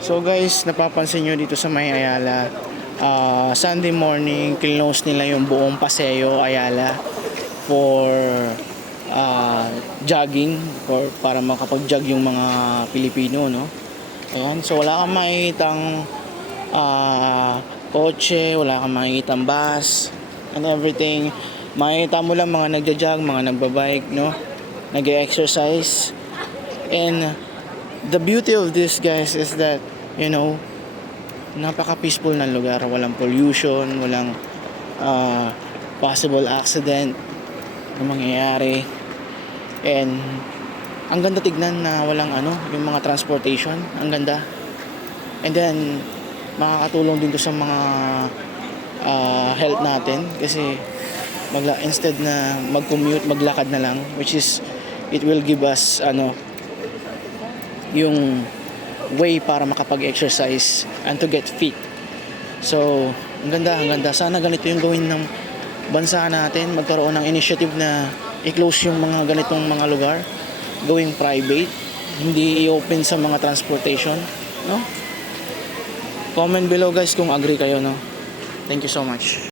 So guys, napapansin nyo dito sa May Ayala, ah, Sunday morning, close nila yung buong Paseo Ayala for ah, jogging or para makapag-jog yung mga Pilipino, no? Ayan, so wala kang makikitang ah, kotse, wala kang makikitang bus and everything. Makikita mo lang mga nagja-jog, mga nagbabike, no? Nag-exercise. And the beauty of this guys is that you know napaka peaceful na lugar. Walang pollution walang ah, possible accident na mangyayari. And ang ganda tignan na walang ano yung mga transportation. Ang ganda. And then makakatulong din to sa mga ah, health natin. Kasi magla instead na mag-commute maglakad na lang which is it will give us ano yung way para makapag-exercise and to get fit. So, ang ganda, ang ganda. Sana ganito yung gawin ng bansa natin. Magkaroon ng initiative na i-close yung mga ganitong mga lugar. Going private. Hindi i-open sa mga transportation. No? Comment below guys kung agree kayo. No? Thank you so much.